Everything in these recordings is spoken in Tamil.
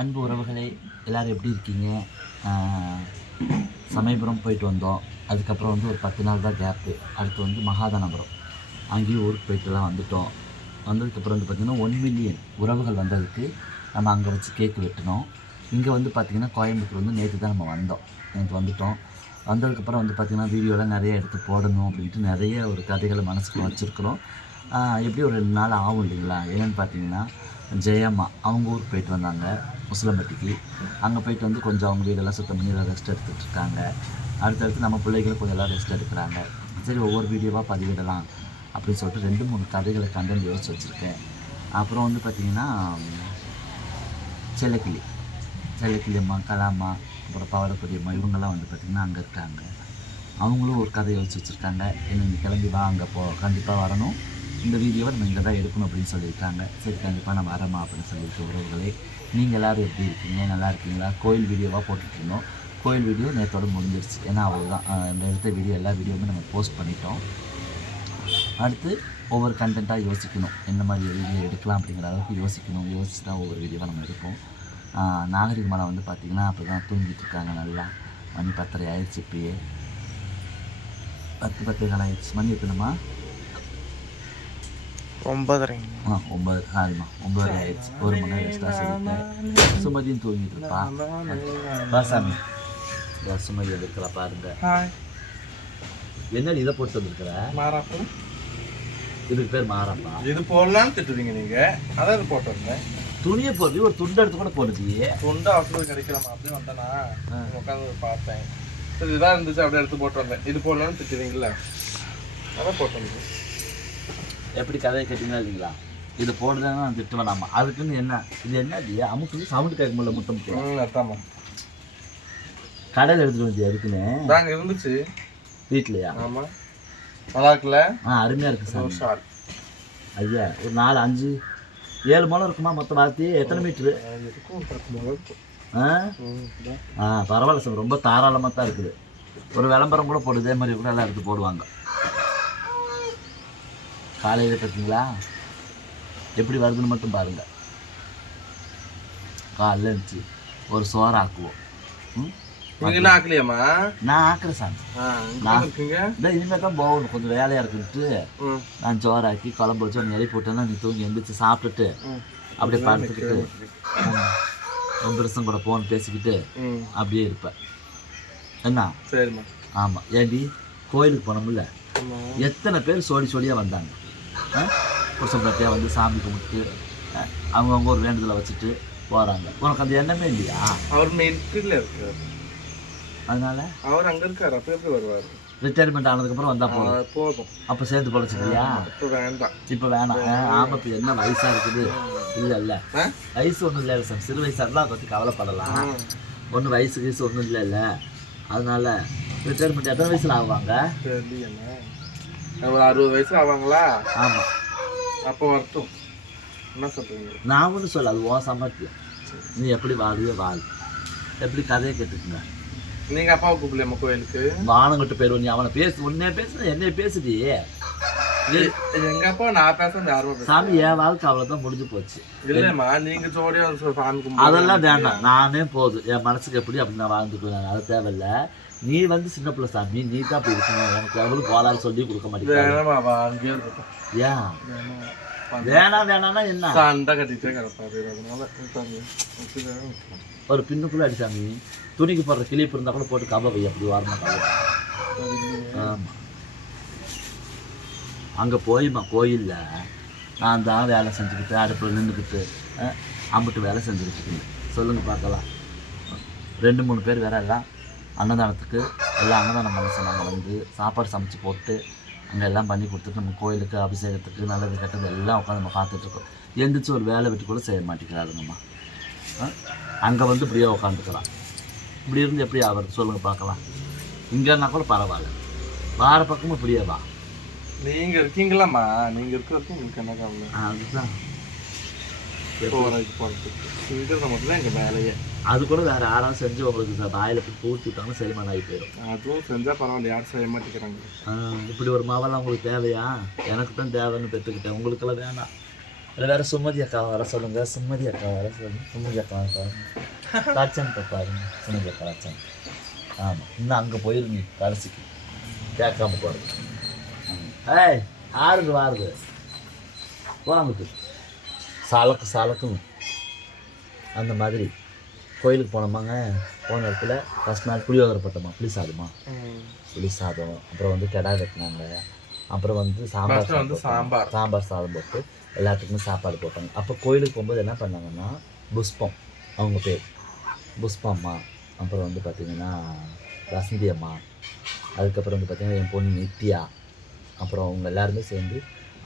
அன்பு உறவுகளே எல்லாரும் எப்படி இருக்கீங்க? சமயபுரம் போயிட்டு வந்தோம். அதுக்கப்புறம் வந்து ஒரு பத்து நாள் தான் கேப்பு அடுத்து வந்து மகாதனபுரம். அங்கேயும் ஊருக்கு போயிட்டுலாம் வந்துட்டோம். வந்ததுக்கப்புறம் வந்து பார்த்திங்கன்னா ஒன் மில்லியன் உறவுகள் வந்ததுக்கு நம்ம அங்கே வச்சு கேக்கு வெட்டினோம். இங்கே வந்து பார்த்திங்கன்னா கோயம்புத்தூர் வந்து நேற்று தான் நம்ம வந்தோம். நேற்று வந்துட்டோம். வந்ததுக்கப்புறம் வந்து பார்த்திங்கன்னா வீடியோலாம் நிறைய எடுத்து போடணும் அப்படின்ட்டு நிறைய ஒரு கதைகளை மனசுக்குள்ள வச்சுருக்குறோம். எப்படி ஒரு ரெண்டு நாள் ஆகும் இல்லைங்களா? என்னென்னு பார்த்தீங்கன்னா ஜெயம்மா அவங்க ஊருக்கு போயிட்டு வந்தாங்க. முசலம்பட்டிக்கு அங்கே போயிட்டு வந்து கொஞ்சம் அவங்க வீடெல்லாம் சுத்தம் பண்ணி ரெஸ்ட் எடுத்துகிட்டு இருக்காங்க அடுத்தடுத்து நம்ம பிள்ளைகளும் கொஞ்சம் எல்லாம் ரெஸ்ட் எடுக்கிறாங்க. சரி ஒவ்வொரு வீடியோவாக பதிவிடலாம் அப்படின்னு சொல்லிட்டு ரெண்டு மூணு கதைகளை கண்டென்ட் யோசிச்சு வச்சுருக்கேன். அப்புறம் வந்து பார்த்திங்கன்னா செல்லக்கிளி. செல்லக்கிளி அம்மா கலாம்மா அப்புறம் பவளக்குடி அம்மா இவங்கெல்லாம் வந்து பார்த்திங்கன்னா அங்கே இருக்காங்க. அவங்களும் ஒரு கதை யோசிச்சு வச்சுருக்காங்க. என்ன கிளம்பி வா அங்கே போ. கண்டிப்பாக வரணும். இந்த வீடியோவை நம்ம இங்கே தான் எடுக்கணும் அப்படின்னு சொல்லியிருக்காங்க. சரி கண்டிப்பாக நம்ம வரமா அப்படின்னு சொல்லியிருக்க உறவுகளே நீங்கள் எல்லோரும் எப்படி இருக்கீங்க? நல்லா இருக்கீங்களா? கோயில் வீடியோவாக போட்டுட்ருந்தோம் கோயில் வீடியோ நேற்றோட முடிஞ்சிருச்சு. ஏன்னா அவ்வளோதான் இந்த எடுத்த வீடியோ எல்லா வீடியோவுமே நம்ம போஸ்ட் பண்ணிட்டோம். அடுத்து ஒவ்வொரு கண்டென்ட்டாக யோசிக்கணும். என்ன மாதிரி வீடியோ எடுக்கலாம் அப்படிங்கிற அளவுக்கு யோசிக்கணும். யோசிச்சு தான் ஒவ்வொரு வீடியோவாக நம்ம எடுப்போம். நாகரிக மலை வந்து பார்த்திங்கன்னா அப்போ தான் தூங்கிட்டு இருக்காங்க நல்லா. மணி பத்தரை ஆயிடுச்சு இப்பயே. பத்து பத்து நாள் ஆயிடுச்சு. மணி எத்தனைமா? ஒன்பதரைங்க ஆ ஒம்பது ஆறுமா ஒம்பது ஆயிடுச்சு ஒரு மணி நேரம் எக்ஸ்ட்ரா சொல்லிட்டேன் சுமதியும் தூங்கிட்டு இருப்பா வா சாமி சுமதி வந்திருக்கிறா பாருங்க என்னடி இதை போட்டு வந்திருக்கிற மாறாப்பு இதுக்கு பேர் மாறாப்பா இது போடலான்னு திட்டுவீங்க நீங்க அதான் இது போட்டு வந்தேன் துணியை போட்டு ஒரு துண்டு எடுத்து கூட போடுதியே துண்டா அவசரம் கிடைக்கலாமா அப்படியே வந்தேனா உட்காந்து பார்த்தேன் இதான் இருந்துச்சு அப்படியே எடுத்து போட்டு வந்தேன் இது போடலான்னு திட்டுவீங்களா அதான் போட்டு வந்தேன் எப்படி கதையை கேட்டீங்களா இல்லைங்களா? இது போடுதாங்க நான் திட்டு வேணாமா அதுக்குன்னு என்ன? இது என்ன இல்லையா? அமுக்கு சவுண்டு கேட்க முடியல முட்டை முட்டை ம் அதாம்மா. கடையில் எடுத்துட்டு வந்து எதுக்குன்னு தாங்க இருந்துச்சு. வீட்லையா? ஆமா. நல்லா இருக்குல்ல? ஆ அருமையாக இருக்குது சார் ஐயா ஒரு நாலு அஞ்சு ஏழு மூலம் இருக்குமா மொத்தம் வார்த்தி எத்தனை மீட்ரு? ஆ பரவாயில்ல சார் ரொம்ப தாராளமாக தான் இருக்குது. ஒரு விளம்பரம் கூட போடு இதே மாதிரி கூட எல்லாம் எடுத்து போடுவாங்க. காலையில் பார்த்தீங்களா எப்படி வருதுன்னு மட்டும் பாருங்க. காலைல இருந்துச்சு ஒரு சோறு ஆக்குவோம். ஆக்கலையாம்மா? நான் ஆக்குறேன் சாமி. இனிமேல் தான் போகணும். கொஞ்சம் வேலையாக இருக்குன்ட்டு நான் சோறாக்கி குழம்பு வச்சு ஒன்று இலை போட்டேன்னா நீ தூங்கி எந்திரிச்சு சாப்பிட்டுட்டு அப்படியே படுத்துக்கிட்டு உன் பெருசன் கூட ஃபோன் பேசிக்கிட்டு அப்படியே இருப்பேன். என்ன? சரிம்மா. ஆமாம் ஏண்டி? கோயிலுக்கு போனோம்ல. எத்தனை பேர் சோடி சோடியாக வந்தாங்க? புருஷம்பட்டியாக வந்து சாமி கும்பிட்டு அவங்கவங்க ஒரு வேண்டுதலை வச்சுட்டு போகிறாங்க உனக்கு அந்த எண்ணமே இல்லையா? அவர் மெரிட்டில் இருக்காரு அதனால? அவர் அங்க இருக்காரு அப்ப எப்படி வருவாரு? ரிட்டையர்மெண்ட் ஆனதுக்கப்புறம் வந்தால் போதும். போதும். அப்போ சேர்ந்து பொழைச்சிக்கலையா? இப்ப வேண்டாம். இப்போ வேணாம். ஆமாம் இப்போ என்ன? வயசாக இருக்குது. இல்லை இல்லை? வயசு ஒன்றும் இல்லை சார் சிறு வயசாக அதை பற்றி கவலைப்படலாம். ஒன்றும் வயசு வயசு ஒன்றும் இல்லை இல்லை. அதனால ரிட்டையர்மெண்ட் எத்தனை வயசில் ஆகுவாங்க. ஒரு அறுபது வயசு ஆவாங்களா? ஆமாம் அப்போ வரட்டும். என்ன சொல்றீங்க? நான் ஒன்றும் சொல்ல அது ஓ சமர்த்தியம் நீ எப்படி வாழுவியோ வாழ். எப்படி கதையை கேட்டுக்குங்க. நீங்க அப்பாவை கூப்பிடலையாம்மா கோயிலுக்கு? வானங்கிட்ட போயிடுவோம் நீ அவனை பேசு உன்னே பேசுன என்னைய பேசுடி எ- எங்க அப்பா நான் பேசுறது யாருமே பேச சாமி என் வாழ்க்கை அவ்வளோதான் முடிஞ்சு போச்சு. இல்லைம்மா நீங்க ஜோடியா சாமி அதெல்லாம் வேண்டாம் நானே போதும். என் மனசுக்கு எப்படி அப்படி நான் வாழ்ந்துக்குவேன் அது தேவையில்ல. நீ வந்து சின்ன பிள்ளை சாமி நீ தான் அப்படி இருக்கணும். எனக்கு எவ்வளவு கோளாறு சொல்லி கொடுக்க இருக்கட்டும். ஏன்? வேணாம். வேணாம் வேணாம்னா என்ன? சண்டை கட்டிட்டே கிடப்பாரு. ஒரு பின்னுக்குள்ள அடிச்சாமி துணிக்கு போடுற கிளிப்பு இருந்தால் கூட போட்டு கப வை அப்படி கப ஆமாம் அங்கே போய்மா? கோயிலில். நான் தான் வேலை செஞ்சுக்கிட்டு அடுப்பில் நின்றுக்கிட்டு அம்பிட்டு வேலை செஞ்சுக்கிட்டு சொல்லுங்கள் பார்க்கலாம். ரெண்டு மூணு பேர் வேற எல்லாம் அன்னதானத்துக்கு எல்லாம் அன்னதானம் பண்ண சொன்னாங்க வந்து சாப்பாடு சமைச்சு போட்டு அங்கே எல்லாம் பண்ணி கொடுத்துட்டு நம்ம கோயிலுக்கு அபிஷேகத்துக்கு நல்லது கெட்டது எல்லாம் உட்காந்து நம்ம பார்த்துட்ருக்கோம் எந்திரிச்சு ஒரு வேலை விட்டு கூட செய்ய மாட்டேங்கிறாருங்கம்மா அங்கே வந்து இப்படியே உட்காந்துக்கலாம் இப்படி இருந்து எப்படி ஆகிறது சொல்லுங்கள் பார்க்கலாம் இங்கேன்னா கூட பரவாயில்ல வார பக்கமும் இப்படியே வா நீங்க இருக்கீங்களாம்மா நீங்க இருக்கிறதுக்கு உங்களுக்கு என்ன கவலை அதுதான் போறதுக்கு போறதுக்கு இருக்கிறத மட்டும் தான் எங்க வேலையே அது கூட வேற யாராவது செஞ்சு உங்களுக்கு வாயில போய் பூர்த்தி விட்டாங்கன்னா செரிமானம் ஆகி போயிடும். அதுவும் செஞ்சா பரவாயில்ல யாரும் செய்ய மாட்டேங்கிறாங்க. இப்படி ஒரு மாவெல்லாம் உங்களுக்கு தேவையா? எனக்கு தான் தேவைன்னு பெற்றுக்கிட்டேன் உங்களுக்கெல்லாம் வேணாம். இல்லை வேற சுமதி அக்கா வர சொல்லுங்க. சுமதி அக்கா வர சொல்லுங்க. சுமதி அக்கா வர பாருங்க காய்ச்சன் பாருங்க சுமதி அக்கா காய்ச்சன் ஆமாம் இன்னும் அங்கே போயிருங்க கடைசிக்கு. கேட்காம போகிறது ஏய் ஆறுது வாருது. போனாங்க சாலக்கு சாலக்கும் அந்த மாதிரி. கோயிலுக்கு போனோமாங்க போன இடத்துல ஃபஸ்ட் நாள் புளியோதரை போட்டோமா புளி சாதமா? புளி சாதம் அப்புறம் வந்து கெடா வெட்டினாங்க. அப்புறம் வந்து சாம்பார் வந்து சாம்பார். சாம்பார் சாதம் போட்டு எல்லாத்துக்குமே சாப்பாடு போட்டாங்க அப்போ கோயிலுக்கு போகும்போது என்ன பண்ணாங்கன்னா புஷ்பம் அவங்க பேர். புஷ்பம் அம்மா அப்புறம் வந்து பார்த்திங்கன்னா வசந்தி அம்மா. அதுக்கப்புறம் வந்து பார்த்திங்கன்னா என் பொண்ணு நித்யா. அப்புறம் அவங்க எல்லாருமே சேர்ந்து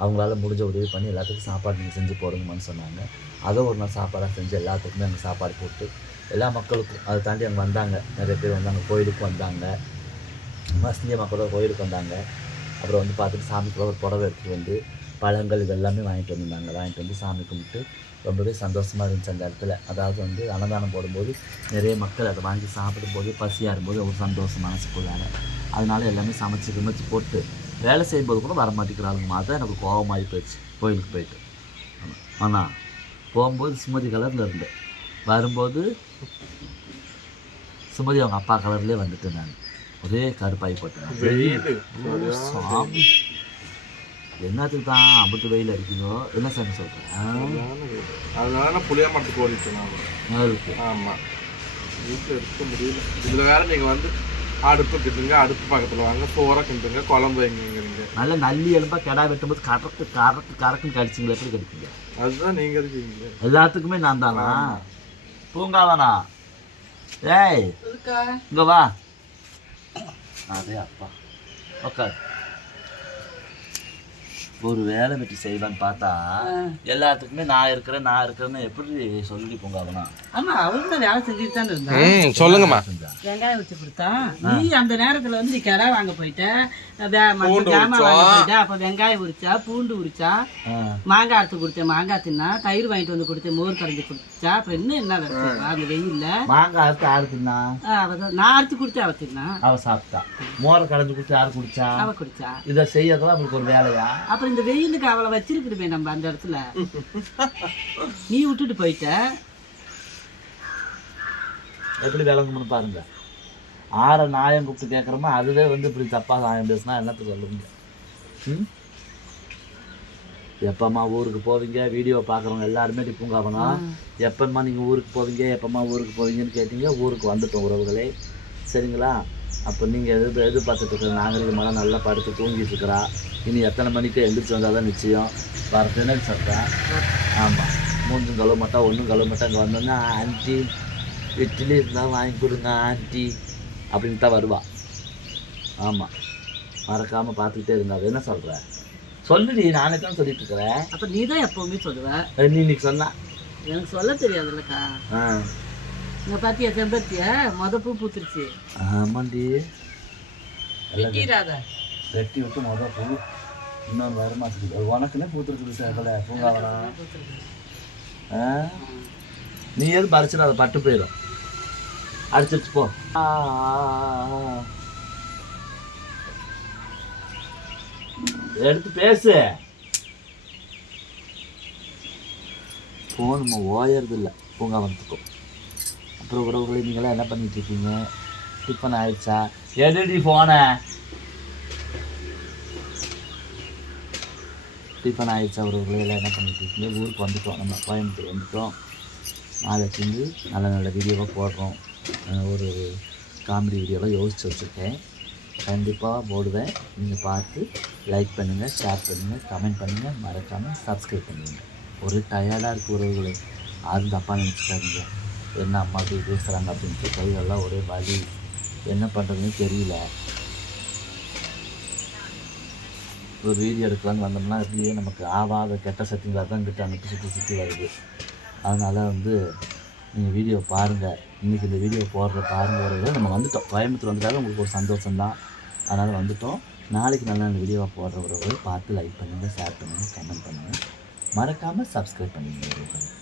அவங்களால முடிஞ்ச உதவி பண்ணி எல்லாத்துக்கும் சாப்பாடு நீங்கள் செஞ்சு போடுங்கம்மான்னு சொன்னாங்க. அதை ஒரு நாள் சாப்பாடாக செஞ்சு எல்லாத்துக்குமே அங்கே சாப்பாடு போட்டு எல்லா மக்களுக்கும் அதை தாண்டி அங்கே வந்தாங்க. நிறைய பேர் வந்தாங்க கோயிலுக்கு வந்தாங்க. வசந்தி மக்களோட கோயிலுக்கு வந்தாங்க. அப்புறம் வந்து பார்த்துட்டு சாமிக்குள்ள ஒரு புடவை எடுத்துகிட்டு வந்து பழங்கள் இதெல்லாமே வாங்கிட்டு வந்திருந்தாங்க. வாங்கிட்டு வந்து சாமி கும்பிட்டு ரொம்பவே சந்தோஷமாக இருந்துச்சு அந்த இடத்துல. அதாவது வந்து அன்னதானம் போடும்போது நிறைய மக்கள் அதை வாங்கி சாப்பிடும்போது பசியாக இருக்கும்போது ஒரு சந்தோஷம் மனசுக்குள்ளார. அதனால எல்லாமே சமைச்சு கிமைச்சு போட்டு வேலை செய்யும்போது கூட வர மாதிரி தான் எனக்கு கோபமாகி போயிடுச்சு. கோயிலுக்கு போயிட்டு. ஆனால் போகும்போது சுமதி கலரில் இருந்தேன். வரும்போது சுமதி அவங்க அப்பா கலர்லேயே வந்துட்டேன் நான் ஒரே கருப்பாகி போட்டேன் சாமி. என்னத்துக்கு தான் அம்புட்டு வெயில் அடிக்குதோ? என்ன சாமி சொல்கிறேன் அதனால நான் புளியா மரத்துக்கு ஓடிட்டேன் இருக்கு ஆமா. வீட்டில் இருக்க முடியல. இதுல வேற நீங்க வந்து அடுப்பு கிட்டுங்க அடுப்பு பக்கத்துல வாங்க சோறை கிண்டுங்க குழம்பு வைங்கிறீங்க நல்ல நல்லி எலும்பாக கிடா வெட்டும்போது கரக்கு கரக்கு கரக்குன்னு கடிச்சிங்களா எப்படி கடிப்பீங்க? அதுதான் நீங்க இருக்கீங்க. எல்லாத்துக்குமே நான் தானா? தூங்காதானா ஏய் இங்க வா. அதே அப்பா. உட்கார் ஒரு வேலை வெட்டி செய்வான்னு பார்த்தா எல்லாத்துக்குமே நான் இருக்கிறேன் நான் இருக்கிறேன்னு எப்படி சொல்லி பொங்காவனா? ஆமா தான் வேலை செஞ்சுட்டு தான் இருந்தா ம் சொல்லுங்கம்மா. வெங்காயம் வச்சு கொடுத்தா? நீ அந்த நேரத்துல வந்து நீ கடை வாங்க போயிட்ட வே- மத்த ஜாமான் வாங்க போயிட்ட அப்ப வெங்காயம் உரிச்சா பூண்டு உரிச்சா. மாங்காய் அறுத்து கொடுத்தேன் மாங்காய் தின்னா தயிர் வாங்கிட்டு வந்து கொடுத்தேன் மோர் கரைஞ்சி குடிச்சா அப்புறம் இன்னும் என்ன வேலை அந்த வெயில்ல? மாங்காய் அறுத்து யாரு தின்னா? அவ நான் அறுத்து கொடுத்தேன் அவ தின்னா. அவ சாப்பிட்டா. மோரை கடைஞ்சு கொடுத்து யாரு குடிச்சா? அவ குடிச்சா. இதை செய்யறதுலாம் உங்களுக்கு ஒரு வேலையா? அப்புறம் இந்த வெயிலுக்கு அவளை வச்சிருக்கணுமே நம்ம அந்த இடத்துல. நீ விட்டுட்டு போயிட்ட. எப்படி விளங்கும்னு பாருங்க. ஆற நாயம் கூப்பிட்டு கேட்குறோமோ அதுவே வந்து இப்படி தப்பாக நாயம் பேசினா என்னத்த சொல்லுங்க ம்? எப்பம்மா ஊருக்கு போவீங்க? வீடியோ பார்க்குறவங்க எல்லாருமே இப்படி பூங்காவனா? எப்பம்மா நீங்கள் ஊருக்கு போவீங்க? எப்பம்மா ஊருக்கு போவீங்கன்னு கேட்டீங்க. ஊருக்கு வந்துட்டோம் உறவுகளே. சரிங்களா? அப்போ நீங்கள் எது எதிர்பார்த்துட்டு இருக்கிற நாகரிகமான நல்லா படுத்து தூங்கிட்டு இருக்கிறா இனி எத்தனை மணிக்கு எந்திரிச்சு வந்தால் தான் நிச்சயம். வரதுன்னு சொல்கிறேன் ஆமாம் மூஞ்சும் கழுவ மாட்டா ஒன்றும் கழுவ மாட்டா இங்கே வந்தோன்னா ஆன்ட்டி இட்லி இருந்தால் வாங்கி கொடுங்க ஆன்ட்டி அப்படின்னு தான் வருவா. ஆமாம் மறக்காமல் பார்த்துக்கிட்டே இருந்தா. என்ன சொல்கிற சொல்லுடி நானே தான் சொல்லிட்டு இருக்கிறேன். அப்ப நீ தான் எப்பவுமே சொல்லுவ? அஹ் நீ இன்னைக்கு சொன்னா. எனக்கு சொல்ல தெரியாதுல்லக்கா. ஆ. இங்க பாத்தியா செம்பருத்திய? மொத பூ பூத்துருச்சு. ஆமாண்டி. வெட்டிடாத வெட்டி விட்டு மொதல் பூ. இன்னொரு வேறு மாதத்துக்கு உனக்குன்னே பூத்துருக்குது சேப்பல பூங்காவரம் ஆ? நீ எதுவும் பறிச்சுனா அதை பட்டு போயிடும் அடிச்சிருச்சு போ. எடுத்து பேசு. ஃபோன் நம்ம ஓயறது இல்லை சுற்று அப்புறம் உறவுகளை நீங்களாம் என்ன பண்ணிட்டு இருக்கீங்க? டிஃபன் ஆயிடுச்சா? எடுடி ஃபோனை டிஃபன் ஆயிடுச்சா உறவுகளை எல்லாம் என்ன பண்ணிட்டு இருக்கீங்க? ஊருக்கு வந்துட்டோம். நம்ம கோயம்புத்தூர் வந்துட்டோம். நாளைக்கு வந்து நல்ல நல்ல வீடியோவாக போடுறோம். ஒரு காமெடி வீடியோவாக யோசிச்சு வச்சுருக்கேன். கண்டிப்பாக போடுவேன். நீங்கள் பார்த்து லைக் பண்ணுங்கள் ஷேர் பண்ணுங்கள் கமெண்ட் பண்ணுங்கள் மறக்காமல் சப்ஸ்கிரைப் பண்ணுங்கள் ஒரு டயர்டாக இருக்குது உறவுகளை. யாரும் தப்பாக நினச்சிக்காதீங்க. என்ன அம்மா அப்படி பேசுகிறாங்க அப்படின்ட்டு கைகளெல்லாம் ஒரே வலி. என்ன பண்ணுறதுன்னு தெரியல. ஒரு வீடியோ எடுக்கலான்னு வந்தோம்னா அப்படியே நமக்கு ஆவாத கெட்ட சக்திங்களாக தான் கிட்ட அனுப்பி சுற்றி சுற்றி வருது. அதனால் வந்து நீங்கள் வீடியோ பாருங்கள் இன்றைக்கி இந்த வீடியோ போடுற பாருங்கள் ஒரு நம்ம வந்துட்டோம். கோயம்புத்தூர் வந்துட்டாலும் உங்களுக்கு ஒரு சந்தோஷம்தான். அதனால் வந்துட்டோம். நாளைக்கு நல்ல நல்ல வீடியோவாக போடுற ஒரு பார்த்து லைக் பண்ணுங்கள் ஷேர் பண்ணுங்கள் கமெண்ட் பண்ணுங்கள் மறக்காமல் சப்ஸ்கிரைப் பண்ணுங்கள்